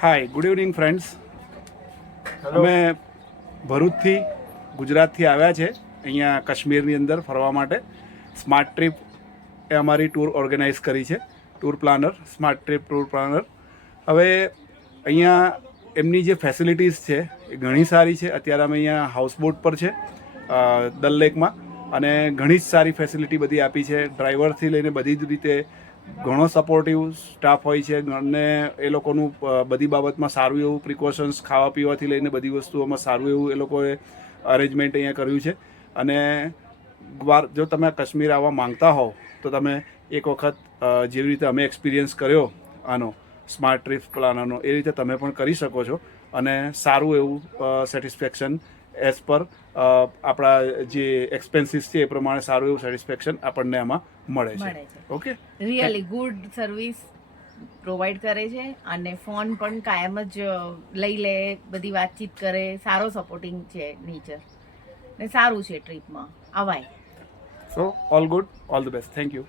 હાય, good evening friends. અમે ભરૂચથી ગુજરાતથી આવ્યા છે અહીંયા કાશ્મીરની અંદર ફરવા માટે. સ્માર્ટ ટ્રીપ એ અમારી ટૂર ઓર્ગેનાઇઝ કરી છે. Tour planner, smart trip tour planner. હવે અહીંયા એમની જે ફેસિલિટીઝ છે એ ઘણી સારી છે. અત્યારે અમે અહીંયા હાઉસબોટ પર છે દલ લેકમાં, અને ઘણી જ સારી ફેસિલિટી બધી આપી છે. ડ્રાઈવરથી લઈને બધી જ રીતે ઘણો સપોર્ટિવ સ્ટાફ હોય છે, અને એ લોકોનું બધી બાબતમાં સારું એવું પ્રિકોશન્સ, ખાવા પીવાથી લઈને બધી વસ્તુઓમાં સારું એવું એ લોકોએ અરેન્જમેન્ટ અહીંયા કર્યું છે. અને જો તમે કાશ્મીર આવવા માંગતા હોવ તો તમે એક વખત જેવી રીતે અમે એક્સપિરિયન્સ કર્યો આનો સ્માર્ટ ટ્રીપ પ્લાનરનો, એ રીતે તમે પણ કરી શકો છો. અને સારું એવું સેટિસ્ફેક્શન એઝ પર આપણા જે એક્સપેન્સીસ છે એ પ્રમાણે સારું એવું સેટિસ્ફેક્શન આપણને આમાં મળે છે. Okay, really good service provide કરે છે, અને ફોન પણ કાયમ જ લઈ લે, બધી વાતચીત કરે, સારો સપોર્ટિંગ છે નેચર, ને સારું છે ટ્રીપમાં અવાય. સો all good, all the best, thank you.